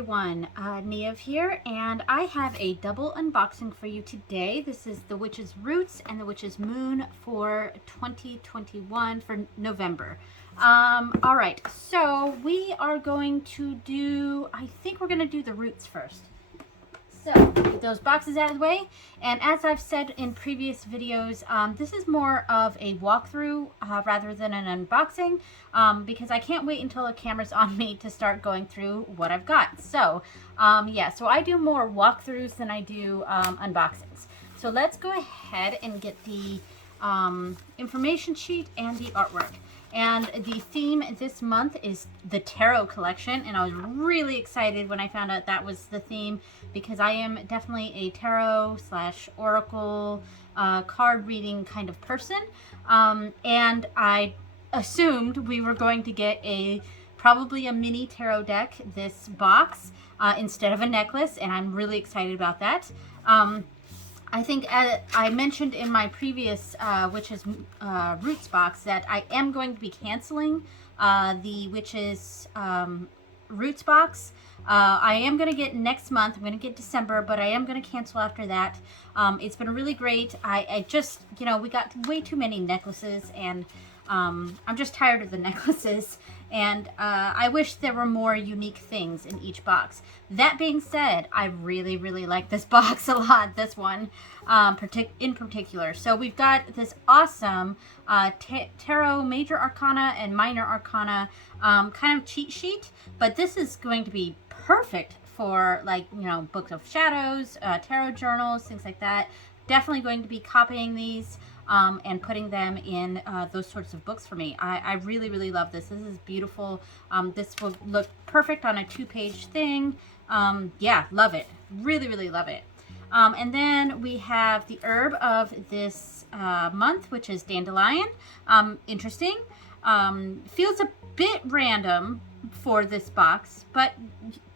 everyone, Niev here, and I have a double unboxing for you today. This is the Witch's Roots and the Witch's Moon for 2021 for November. All right, so we are going to do, I think we're going to do the roots first. So, get those boxes out of the way, and as I've said in previous videos, this is more of a walkthrough rather than an unboxing, because I can't wait until the camera's on me to start going through what I've got. So, yeah, so I do more walkthroughs than I do unboxings. So let's go ahead and get the information sheet and the artwork. And the theme this month is the Tarot collection, and I was really excited when I found out that was the theme, because I am definitely a tarot / oracle card reading kind of person, and I assumed we were going to get probably a mini tarot deck this box instead of a necklace, and I'm really excited about that. I think I mentioned in my previous Witch's Roots box that I am going to be canceling the Witch's Roots box. I am going to get next month. I'm going to get December, but I am going to cancel after that. It's been really great. I just, you know, we got way too many necklaces, and I'm just tired of the necklaces, and I wish there were more unique things in each box. That being said, I really, really like this box a lot, this one in particular. So we've got this awesome Tarot Major Arcana and Minor Arcana kind of cheat sheet, but this is going to be perfect for, like, you know, Books of Shadows, tarot journals, things like that. Definitely going to be copying these and putting them in those sorts of books for me. I really, really love this. This is beautiful. This will look perfect on a 2-page thing. Yeah, love it. Really, really love it. And then we have the herb of this month, which is dandelion. Interesting. Feels a bit random for this box, but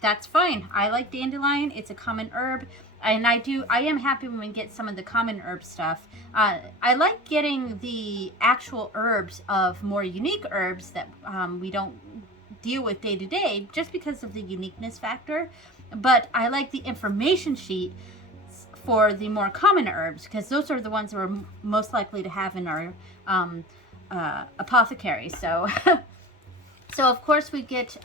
that's fine. I like dandelion. It's a common herb. And I am happy when we get some of the common herb stuff. I like getting the actual herbs of more unique herbs that we don't deal with day to day, just because of the uniqueness factor. But I like the information sheet for the more common herbs, because those are the ones that we're most likely to have in our apothecary. So, so of course we get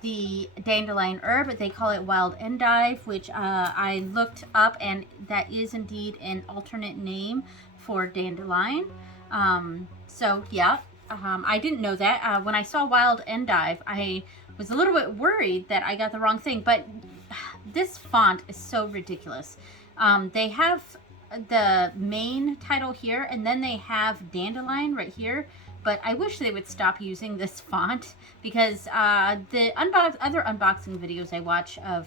the dandelion herb. They call it wild endive, which I looked up, and that is indeed an alternate name for dandelion. So yeah, I didn't know that. When I saw wild endive, I was a little bit worried that I got the wrong thing, but this font is so ridiculous. They have the main title here, and then they have dandelion right here. But I wish they would stop using this font, because the other unboxing videos I watch of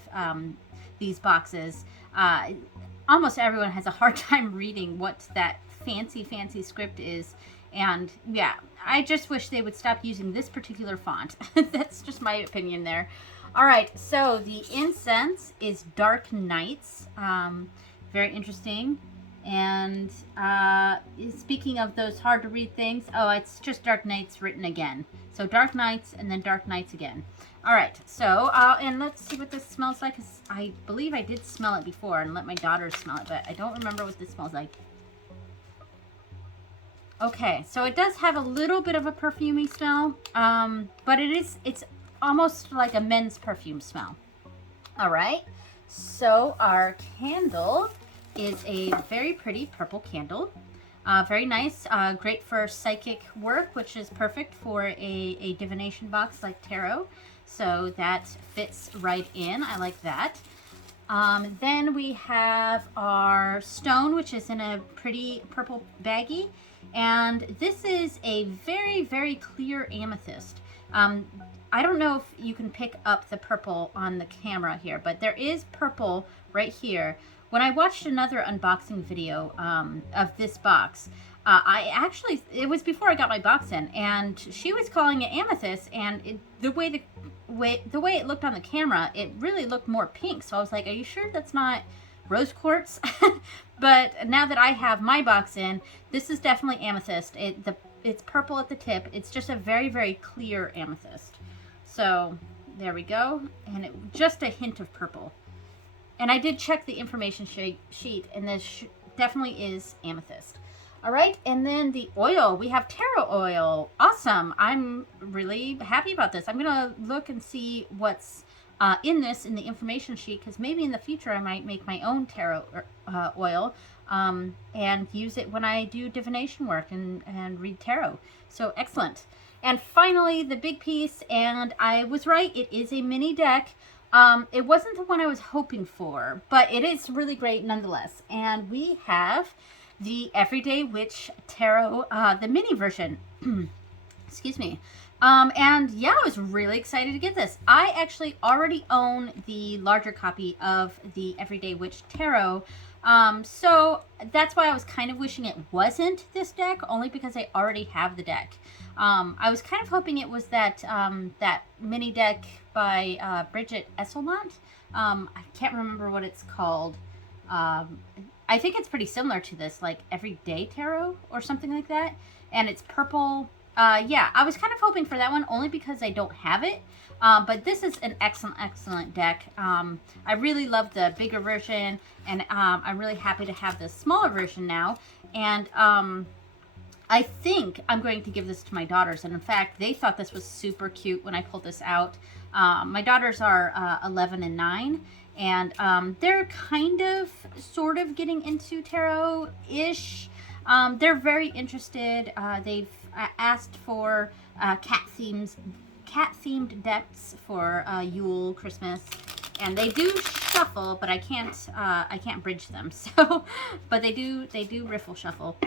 these boxes, almost everyone has a hard time reading what that fancy script is. And yeah, I just wish they would stop using this particular font. That's just my opinion there. All right, so the incense is Dark Nights. Very interesting. And speaking of those hard to read things, oh, it's just Dark Nights written again. So Dark Nights and then Dark Nights again. All right, so and let's see what this smells like. I believe I did smell it before and let my daughter smell it, but I don't remember what this smells like. Okay, so it does have a little bit of a perfumey smell, but it's almost like a men's perfume smell. All right, so our candle is a very pretty purple candle. Very nice, great for psychic work, which is perfect for a divination box like tarot. So that fits right in. I like that. Then we have our stone, which is in a pretty purple baggie. And this is a very, very clear amethyst. I don't know if you can pick up the purple on the camera here, but there is purple right here. When I watched another unboxing video of this box, it was before I got my box in, and she was calling it amethyst, and the way it looked on the camera, it really looked more pink. So I was like, are you sure that's not rose quartz? But now that I have my box in, this is definitely amethyst. It's purple at the tip. It's just a very, very clear amethyst. So There we go. And just a hint of purple. And I did check the information sheet, and this definitely is amethyst. All right, and then the oil. We have taro oil. Awesome. I'm really happy about this. I'm going to look and see what's in the information sheet, because maybe in the future I might make my own taro oil and use it when I do divination work and read tarot. So excellent. And finally, the big piece, and I was right, it is a mini deck. It wasn't the one I was hoping for, but it is really great nonetheless. And we have the Everyday Witch Tarot, the mini version. Excuse me. And yeah, I was really excited to get this. I actually already own the larger copy of the Everyday Witch Tarot. So that's why I was kind of wishing it wasn't this deck, only because I already have the deck. I was kind of hoping it was that that mini deck by Bridget Esselmont. I can't remember what it's called. I think it's pretty similar to this, like Everyday Tarot or something like that. And it's purple. Yeah, I was kind of hoping for that one only because I don't have it. But this is an excellent deck. I really love the bigger version, and I'm really happy to have the smaller version now. And I think I'm going to give this to my daughters. And in fact, they thought this was super cute when I pulled this out. My daughters are 11 and 9. And they're kind of, sort of getting into tarot-ish. They're very interested. They've asked for cat-themed decks for Yule, Christmas, and they do shuffle, but I can't bridge them. So, but they do riffle shuffle.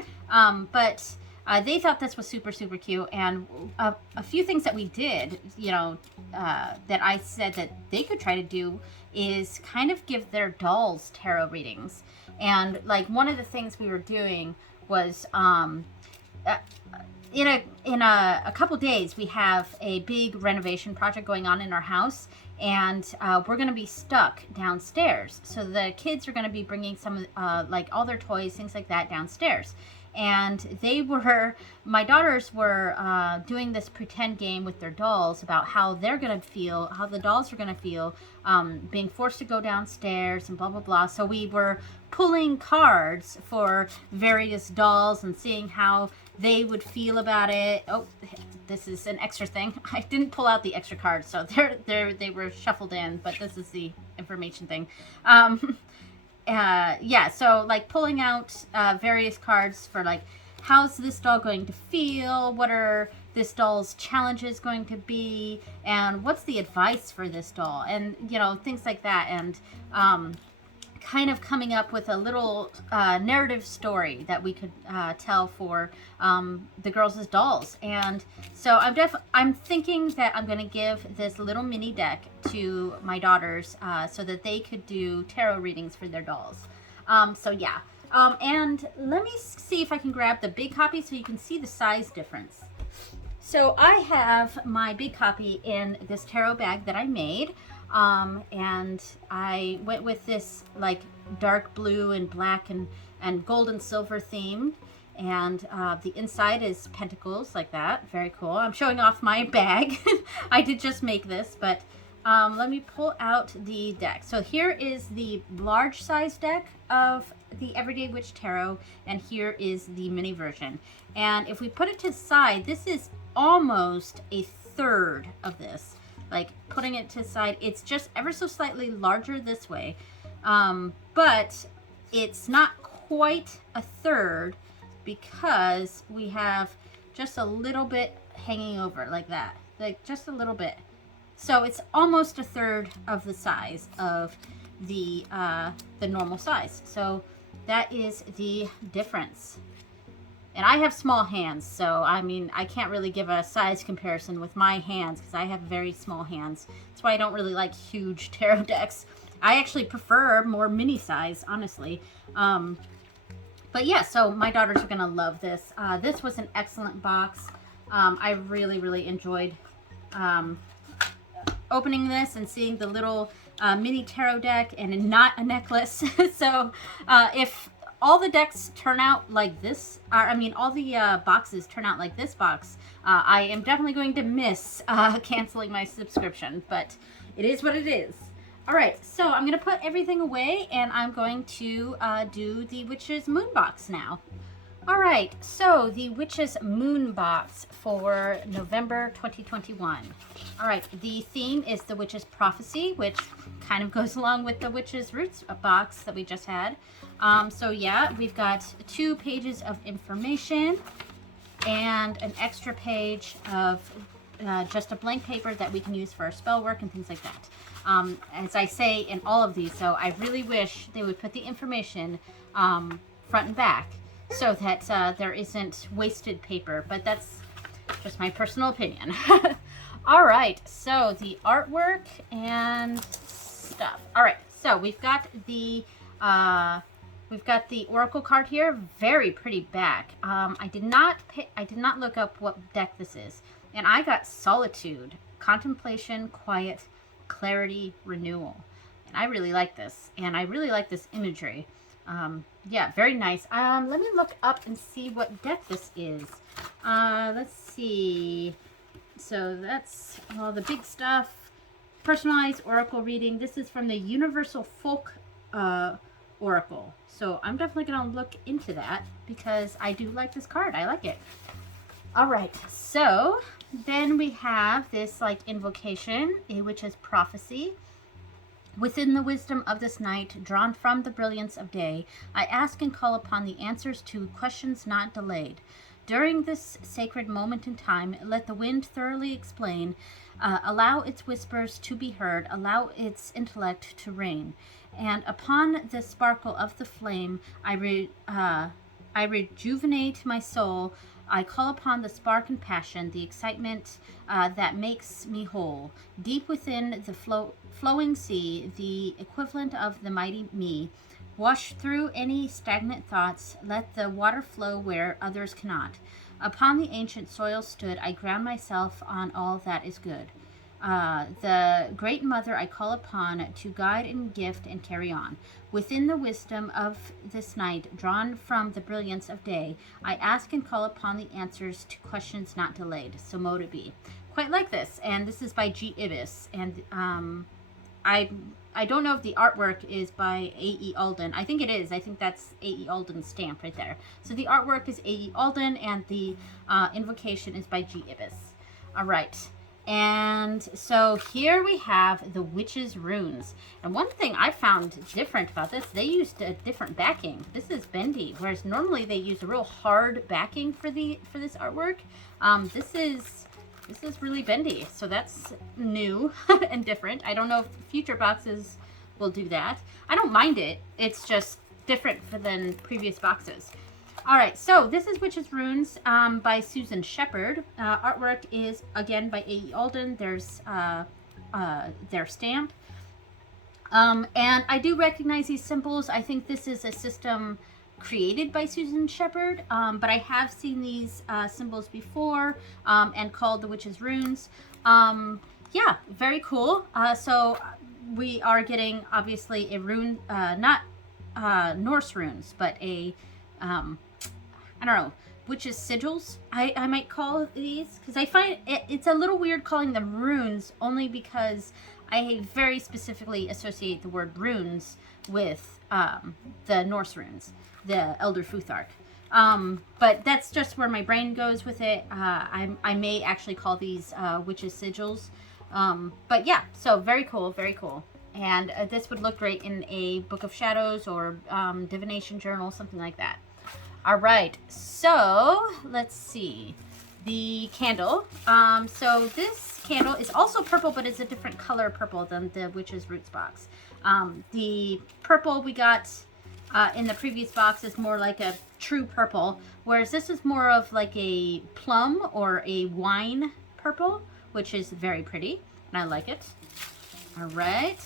But they thought this was super cute, and a few things that we did, you know, that I said that they could try to do is kind of give their dolls tarot readings. And like one of the things we were doing was in a couple days we have a big renovation project going on in our house, and we're going to be stuck downstairs. So the kids are going to be bringing some like all their toys, things like that, downstairs. And my daughters were doing this pretend game with their dolls about how they're going to feel, how the dolls are going to feel being forced to go downstairs and blah, blah, blah. So we were pulling cards for various dolls and seeing how they would feel about it. Oh, this is an extra thing. I didn't pull out the extra cards, so they were shuffled in, but this is the information thing. Yeah, so like pulling out various cards for like, how's this doll going to feel? What are this doll's challenges going to be? And what's the advice for this doll? And, you know, things like that. And kind of coming up with a little narrative story that we could tell for the girls as dolls. And so I'm thinking that I'm going to give this little mini deck to my daughters so that they could do tarot readings for their dolls. So yeah. And let me see if I can grab the big copy so you can see the size difference. So I have my big copy in this tarot bag that I made. And I went with this like dark blue and black and gold and silver theme. And the inside is pentacles like that. Very cool. I'm showing off my bag. I did just make this, but let me pull out the deck. So here is the large size deck of the Everyday Witch Tarot, and here is the mini version. And if we put it to the side, this is almost a third of this. Like putting it to the side, it's just ever so slightly larger this way, but it's not quite a third because we have just a little bit hanging over like that, like just a little bit. So it's almost a third of the size of the normal size. So that is the difference. And I have small hands, so I mean, I can't really give a size comparison with my hands because I have very small hands. That's why I don't really like huge tarot decks. I actually prefer more mini size, honestly. But yeah, so my daughters are gonna love this. This was an excellent box. I really enjoyed opening this and seeing the little mini tarot deck and not a necklace. So if all the decks turn out like this, I mean, all the boxes turn out like this box, I am definitely going to miss canceling my subscription, but it is what it is. All right, so I'm going to put everything away, and I'm going to do the Witch's Moon box now. All right, so the Witch's Moon box for November 2021. All right, the theme is the Witch's Prophecy, which kind of goes along with the Witch's Roots box that we just had. So yeah, we've got 2 pages of information and an extra page of just a blank paper that we can use for our spell work and things like that. As I say in all of these, so I really wish they would put the information front and back, so that there isn't wasted paper, but that's just my personal opinion. All right, so the artwork and stuff. All right, so we've got the Oracle card here. Very pretty back. I did not look up what deck this is, and I got Solitude, Contemplation, Quiet, Clarity, Renewal, and I really like this, and I really like this imagery. Yeah, very nice. Let me look up and see what deck this is. Let's see. So that's all the big stuff. Personalized Oracle reading. This is from the Universal Folk Oracle. So I'm definitely going to look into that because I do like this card. I like it. All right. So then we have this like invocation, a witch's prophecy. Within the wisdom of this night, drawn from the brilliance of day, I ask and call upon the answers to questions not delayed. During this sacred moment in time, let the wind thoroughly explain, allow its whispers to be heard, allow its intellect to reign. And upon the sparkle of the flame, I rejuvenate my soul. I call upon the spark and passion, the excitement that makes me whole. Deep within the flowing sea, the equivalent of the mighty me, wash through any stagnant thoughts, let the water flow where others cannot. Upon the ancient soil stood, I ground myself on all that is good. The great mother I call upon to guide and gift and carry on. Within the wisdom of this night, drawn from the brilliance of day, I ask and call upon the answers to questions not delayed. So mote it be. Quite like this, and this is by G. Ibis, and I don't know if the artwork is by A.E. Alden. I think it is. I think that's A.E. Alden's stamp right there. So the artwork is A.E. Alden, and the invocation is by G. Ibis. All right. And so here we have the Witch's Runes. And one thing I found different about this, they used a different backing. This is bendy, whereas normally they use a real hard backing for this artwork. This is really bendy, so that's new and different. I don't know if future boxes will do that. I don't mind it. It's just different than previous boxes. All right, so this is Witch's Runes by Susan Shepard. Artwork is, again, by A.E. Alden. There's their stamp. And I do recognize these symbols. I think this is a system created by Susan Shepard, but I have seen these symbols before and called the Witch's Runes. Yeah, very cool. So we are getting, obviously, a rune, not Norse runes, but a... I don't know, witch's sigils, I might call these, because I find it's a little weird calling them runes, only because I very specifically associate the word runes with the Norse runes, the Elder Futhark. But that's just where my brain goes with it. I may actually call these witch's sigils. But yeah, so very cool, very cool. And this would look great in a Book of Shadows or divination journal, something like that. All right, so let's see. The candle. So this candle is also purple, but it's a different color purple than the Witch's Roots box. The purple we got in the previous box is more like a true purple, whereas this is more of like a plum or a wine purple, which is very pretty, and I like it. All right.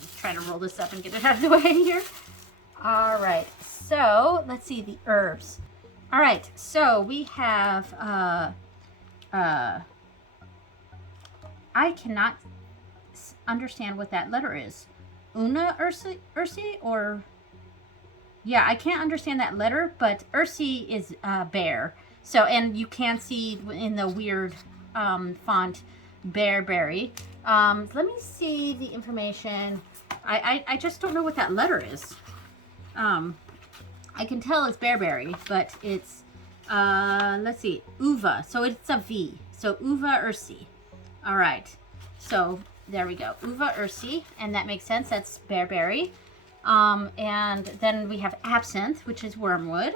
Just trying to roll this up and get it out of the way here. All right, so let's see the herbs. All right, so we have, I cannot understand what that letter is. Una Ursi or Yeah, I can't understand that letter, but Ursi is bear. So, and you can see in the weird font, Bearberry. Let me see the information. I just don't know what that letter is. I can tell it's Bearberry, but it's, let's see, Uva. So it's a V. So Uva Ursi. All right. So there we go. Uva Ursi, and that makes sense. That's Bearberry. And then we have Absinthe, which is Wormwood.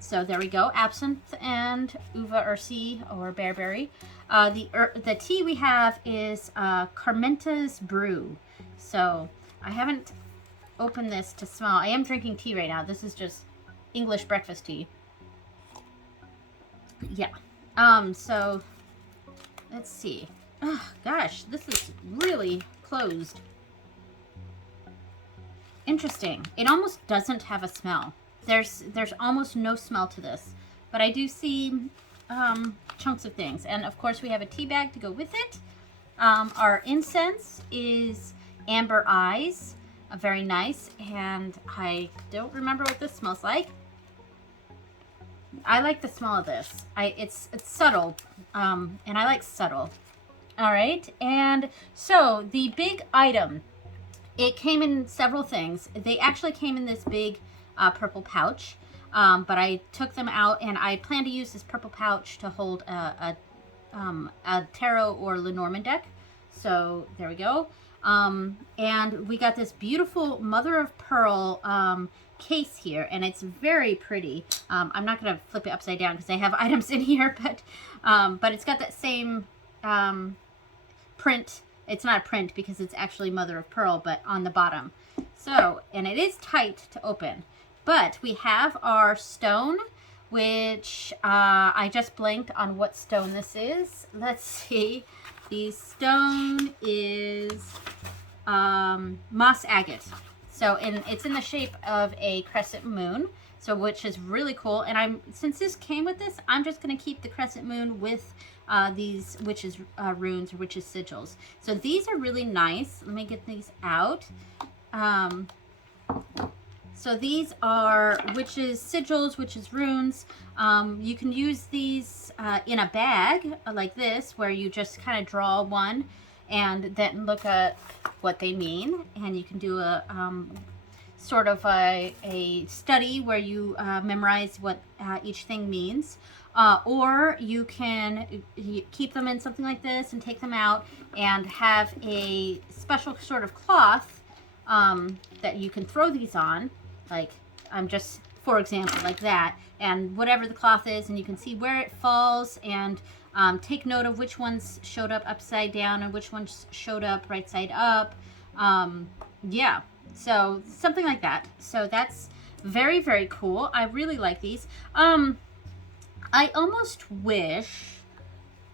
So there we go. Absinthe and Uva Ursi or Bearberry. The tea we have is Carmenta's Brew. So I haven't opened this to smell. I am drinking tea right now. This is just English breakfast tea. Yeah. So let's see. Oh gosh, this is really closed. Interesting. It almost doesn't have a smell. There's almost no smell to this, but I do see chunks of things. And of course we have a tea bag to go with it. Our incense is Amber Eyes, very nice, and I don't remember what this smells like. I like the smell of this. It's subtle, and I like subtle. All right, and so the big item, it came in several things. They actually came in this big purple pouch, but I took them out, and I plan to use this purple pouch to hold a tarot or Lenormand deck. So there we go. And we got this beautiful mother of pearl case here, and it's very pretty. I'm not going to flip it upside down because I have items in here, but it's got that same print. It's not a print because it's actually mother of pearl, but on the bottom. So, and it is tight to open. But we have our stone, which I just blanked on what stone this is. Let's see. The stone is moss agate. So it's in the shape of a crescent moon, so which is really cool. And since this came with this, I'm just going to keep the crescent moon with these witches runes or witches sigils. So these are really nice. Let me get these out. So these are witches sigils, witches runes. You can use these in a bag like this, where you just kind of draw one and then look at what they mean. And you can do a sort of a study where you memorize what each thing means. Or you can keep them in something like this and take them out and have a special sort of cloth that you can throw these on. Like, I'm just, for example, like that, and whatever the cloth is, and you can see where it falls, and take note of which ones showed up upside down and which ones showed up right side up. Yeah, so something like that. So that's very, very cool. I really like these. I almost wish,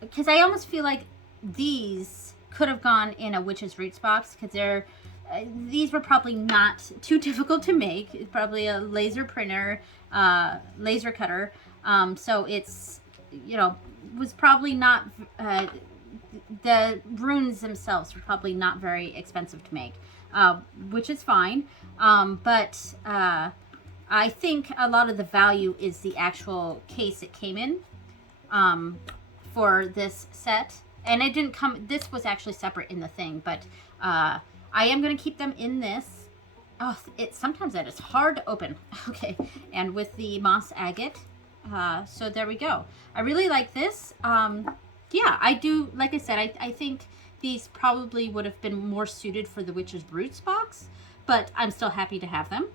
because I almost feel like these could have gone in a Witch's Roots box, because these were probably not too difficult to make. It's probably a laser printer, laser cutter. So it's, was probably not, the runes themselves were probably not very expensive to make, which is fine. But I think a lot of the value is the actual case it came in for this set. And it didn't come, this was actually separate in the thing, but I am going to keep them in this. Oh, sometimes that is hard to open. Okay, and with the moss agate. So there we go. I really like this. Yeah, I do, like I said, I think these probably would have been more suited for the Witch's Roots box, but I'm still happy to have them.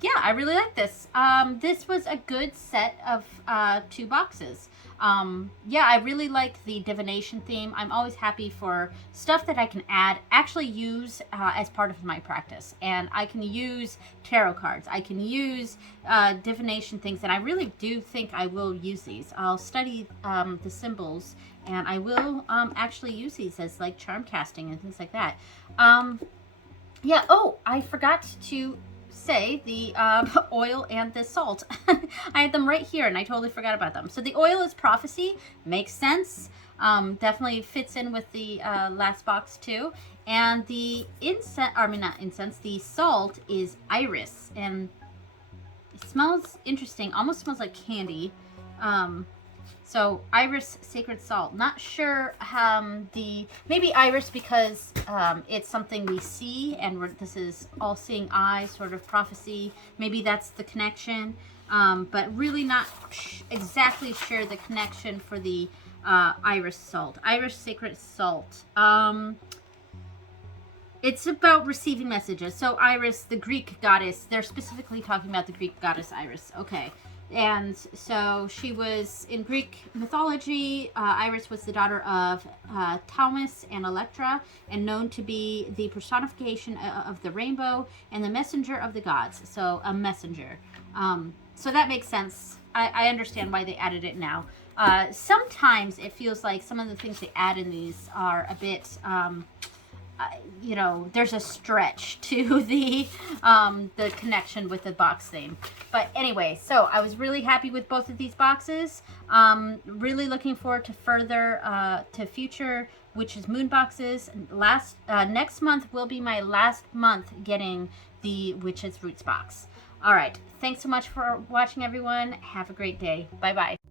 Yeah, I really like this. This was a good set of 2 boxes. Yeah, I really like the divination theme. I'm always happy for stuff that I can actually use as part of my practice. And I can use tarot cards. I can use divination things. And I really do think I will use these. I'll study the symbols. And I will actually use these as like charm casting and things like that. Yeah, oh, I forgot to say the oil and the salt. I had them right here and I totally forgot about them. So the oil is Prophecy, makes sense. Definitely fits in with the last box too. And the incense, I mean not incense, the salt is iris, and it smells interesting. Almost smells like candy. So iris sacred salt. Not sure maybe iris because it's something we see, and this is all seeing eye sort of prophecy. Maybe that's the connection. But really not exactly sure the connection for the iris salt. Iris sacred salt. It's about receiving messages. So Iris, the Greek goddess, they're specifically talking about the Greek goddess Iris. Okay. And so she was, in Greek mythology, Iris was the daughter of Thaumas and Electra, and known to be the personification of the rainbow and the messenger of the gods. So a messenger. So that makes sense. I understand why they added it now. Sometimes it feels like some of the things they add in these are a bit... there's a stretch to the connection with the box theme. But anyway, so I was really happy with both of these boxes. Really looking forward to to future Witch's Moon boxes. Next month will be my last month getting the Witch's Roots box. All right. Thanks so much for watching, everyone. Have a great day. Bye-bye.